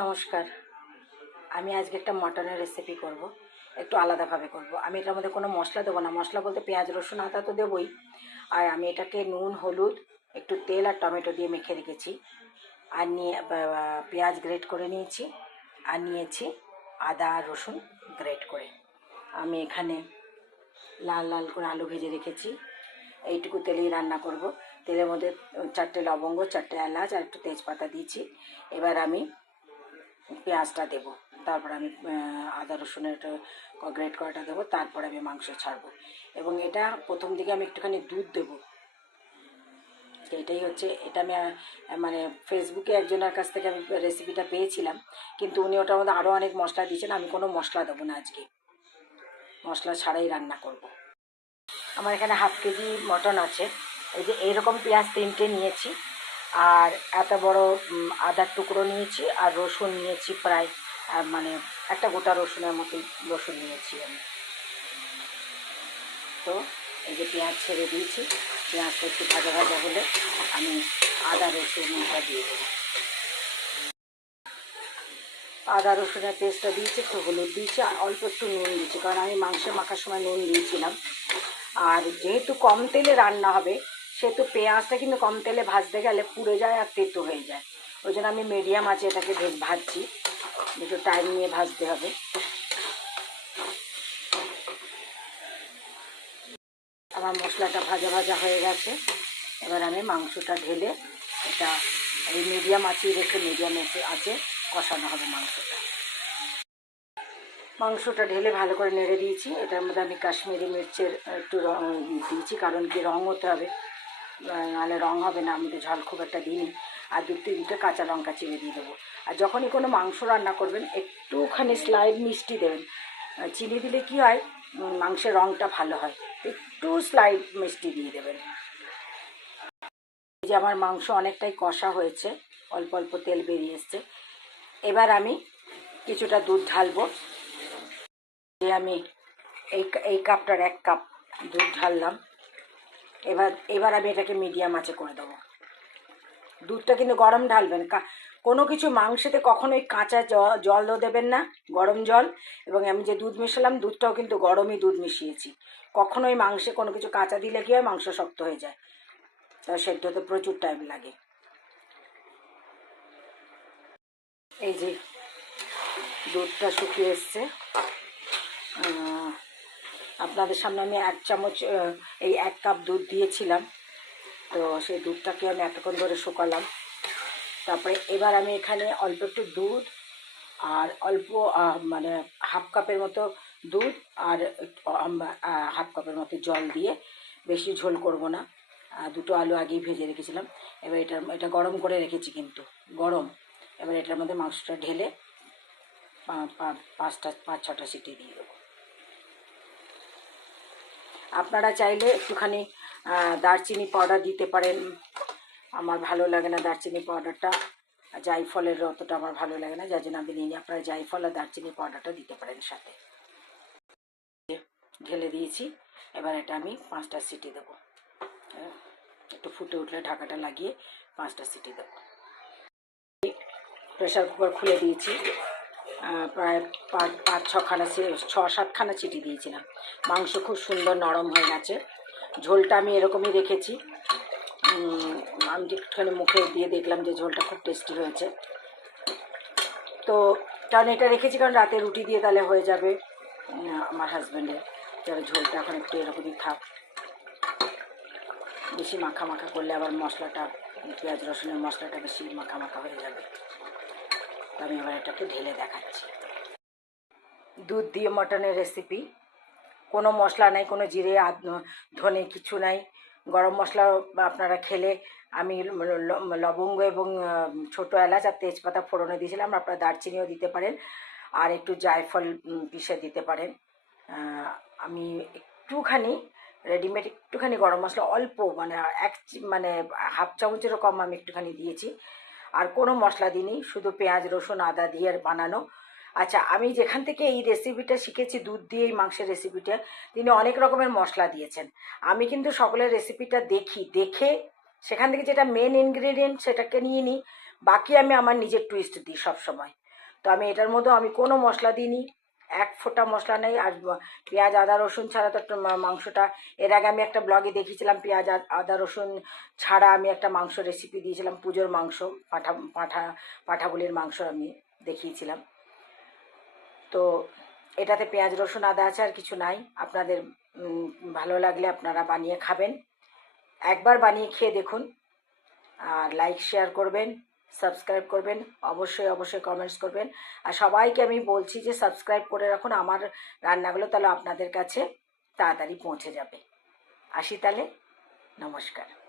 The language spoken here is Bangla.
নমস্কার। আমি আজকে একটা মটনের রেসিপি করব। একটু আলাদাভাবে করব। আমি এটার মধ্যে কোনো মশলা দেবো না। মশলা বলতে পেঁয়াজ, রসুন, আদা তো দেবই। আর আমি এটাকে নুন, হলুদ, একটু তেল আর টমেটো দিয়ে মেখে রেখেছি। আর নিয়ে পেঁয়াজ গ্রেট করে নিয়েছি। আর নিয়েছি আদা আর রসুন গ্রেট করে। আমি এখানে লাল লাল করে আলু ভেজে রেখেছি। এইটুকু তেলেই রান্না করব। তেলের মধ্যে চারটে লবঙ্গ, চারটে এলাচ আর একটু তেজপাতা দিয়েছি। এবার আমি পেঁয়াজটা দেবো। তারপর আমি আদা রসুনের গ্রেট করাটা দেবো, তারপর আমি মাংস ছাড়বো। এবং এটা প্রথম দিকে আমি একটুখানি দুধ দেবো। এটাই হচ্ছে, এটা আমি মানে ফেসবুকে একজনের কাছ থেকে আমি রেসিপিটা পেয়েছিলাম, কিন্তু উনি ওটার মধ্যে আরও অনেক মশলা দিয়েছেন, আমি কোনো মশলা দেবো না আজকে। মশলা ছাড়াই রান্না করব। আমার এখানে হাফ কেজি মটন আছে। এই যে এইরকম পেঁয়াজ তিনটে নিয়েছি। আর এত বড় আদার টুকরো নিয়েছি আর রসুন নিয়েছি প্রায় মানে একটা গোটা রসুনের মতোই রসুন নিয়েছি আমি। তো এই যে পেঁয়াজ ছেড়ে দিয়েছি, পেঁয়াজটা একটু ভাজা ভাজা হলে আমি আদা রসুনটা দিয়ে দেবো। আদা রসুনের পেস্টটা দিয়েছি, একটু হলুদ দিয়েছি আর অল্প একটু নুন দিয়েছি, কারণ আমি মাংস মাখার সময় নুন দিয়েছিলাম। আর যেহেতু কম তেলে রান্না হবে সেহেতু পেঁয়াজটা কিন্তু কম তেলে ভাজতে গেলে পুড়ে যায় আর তেতো হয়ে যায়। ওই জন্য আমি মিডিয়াম আছে এটাকে ভেজ ভাজছি। একটু টাইম নিয়ে ভাজতে হবে। আমার মশলাটা ভাজা ভাজা হয়ে গেছে। এবার আমি মাংসটা ঢেলে এটা এই মিডিয়াম আছে রেখে মিডিয়াম এসে আছে, কষানো হবে মাংসটা। মাংসটা ঢেলে ভালো করে নেড়ে দিয়েছি। এটার মধ্যে আমি কাশ্মীরি মির্চের একটু রং দিয়েছি, কারণ কি রং হতে হবে। নাহলে রং হবে না, আমি তো ঝাল খুব একটা দিইনি। আর দু তিনটে কাঁচা লঙ্কা চিড়ে দিয়ে দেবো। আর যখনই কোনো মাংস রান্না করবেন, একটুখানি স্লাইড মিষ্টি দেবেন। চিনি দিলে কি হয় মাংসের রঙটা ভালো হয়। একটু স্লাইড মিষ্টি দিয়ে দেবেন। যে আমার মাংস অনেকটাই কষা হয়েছে, অল্প অল্প তেল বেরিয়ে এসছে। এবার আমি কিছুটা দুধ ঢালবো। যে আমি এই এই কাপটার এক কাপ দুধ ঢাললাম। এবার এবার আমি এটাকে মিডিয়াম আঁচে করে দেবো। দুধটা কিন্তু গরম ঢালবেন। কোনো কিছু মাংসেতে কখনোই কাঁচা জ- জলও দেবেন না, গরম জল। এবং আমি যে দুধ মেশালাম, দুধটাও কিন্তু গরমই দুধ মিশিয়েছি। কখনোই মাংসে কোনো কিছু কাঁচা দিলে কি হয়, মাংস শক্ত হয়ে যায়। তা সেদ্ধ হতে প্রচুর টাইম লাগে। এই যে দুধটা শুকিয়ে এসছে। আপনাদের সামনে আমি এক চামচ এই এক কাপ দুধ দিয়েছিলাম। তো সেই দুধটাকে আমি এতক্ষণ ধরে শুকালাম। তারপরে এবার আমি এখানে অল্প একটু দুধ আর অল্প মানে হাফ কাপের মতো দুধ আর হাফ কাপের মতো জল দিয়ে বেশি ঝোল করব না। দুটো আলু আগেই ভেজে রেখেছিলাম। এবার এটা এটা গরম করে রেখেছি কিন্তু, গরম। এবার এটার মধ্যে মাংসটা ঢেলে পাঁচটা, পাঁচ ছটা সিটি দিয়ে আপনারা চাইলে একটুখানি দারচিনি পাউডার দিতে পারেন। আমার ভালো লাগে না দারচিনি পাউডারটা জাইফলের অতটা আমার ভালো লাগে না যার জন্য আমি নিয়ে। আপনারা জাইফল আর দারচিনি পাউডারটা দিতে পারেন সাথে। ঢেলে দিয়েছি। এবার এটা আমি পাঁচটা সিটি দেবো। হ্যাঁ, একটু ফুটে উঠলে ঢাকাটা লাগিয়ে পাঁচটা সিটি দেবো। প্রেশার কুকার খুলে দিয়েছি। প্রায় পাঁচ পাঁচ ছখানা ছ, সাতখানা চিটি দিয়েছিলাম। মাংস খুব সুন্দর নরম হয়ে গেছে। ঝোলটা আমি এরকমই রেখেছি। আমি একটুখানি মুখে দিয়ে দেখলাম যে ঝোলটা খুব টেস্টি হয়েছে। তো কারণ এটা রেখেছি কারণ রাতে রুটি দিয়ে তাহলে হয়ে যাবে আমার হাজব্যান্ডের যারা ঝোলটা এখন একটু এরকমই থাক। বেশি মাখা মাখা করলে আবার মশলাটা, পেঁয়াজ রসুনের মশলাটা বেশি মাখা মাখা হয়ে যাবে। আমি এবার এটাকে ঢেলে দেখাচ্ছি। দুধ দিয়ে মটনের রেসিপি কোনো মশলা নাই, কোনো জিরে ধনে কিছু নাই। গরম মশলা আপনারা খেলে আমি লবঙ্গ এবং ছোটো এলাচ আর তেজপাতা ফোড়নে দিয়েছিলাম। আপনারা দারচিনিও দিতে পারেন আর একটু জায়ফল পিষে দিতে পারেন। আমি একটুখানি রেডিমেড একটুখানি গরম মশলা অল্প মানে এক মানে হাফ চামচেরও কম আমি একটুখানি দিয়েছি। আর কোনো মশলা দিইনি, শুধু পেঁয়াজ, রসুন, আদা দিয়ে বানানো। আচ্ছা আমি যেখান থেকে এই রেসিপিটা শিখেছি, দুধ দিয়ে এই মাংসের রেসিপিটা তিনি অনেক রকমের মশলা দিয়েছেন। আমি কিন্তু সকলের রেসিপিটা দেখি, দেখে সেখান থেকে যেটা মেন ইনগ্রেডিয়েন্ট সেটাকে নিয়ে নিই, বাকি আমি আমার নিজের টুইস্ট দিই সব সময় তো আমি এটার মধ্যেও আমি কোনো মশলা দিইনি এক ফোঁটা মশলা নেই আর পেঁয়াজ, আদা, রসুন ছাড়া তো মাংসটা। এর আগে আমি একটা ব্লগে দেখিয়েছিলাম পেঁয়াজ, আদা রসুন ছাড়া আমি একটা মাংস রেসিপি দিয়েছিলাম, পুজোর মাংস, পাঠা পাঠা, পাঠাবুলির মাংস আমি দেখিয়েছিলাম। তো এটাতে পেঁয়াজ, রসুন, আদা আছে আর কিছু নাই। আপনাদের ভালো লাগলে আপনারা বানিয়ে খাবেন। একবার বানিয়ে খেয়ে দেখুন আর লাইক শেয়ার করবেন। সাবস্ক্রাইব করবেন, অবশ্যই অবশ্যই কমেন্টস করবেন। আর সবাইকে আমি বলছি যে সাবস্ক্রাইব করে রাখুন, আমার রান্নাগুলো তাহলে আপনাদের কাছে তাড়াতাড়ি পৌঁছে যাবে। আসি তাহলে, নমস্কার।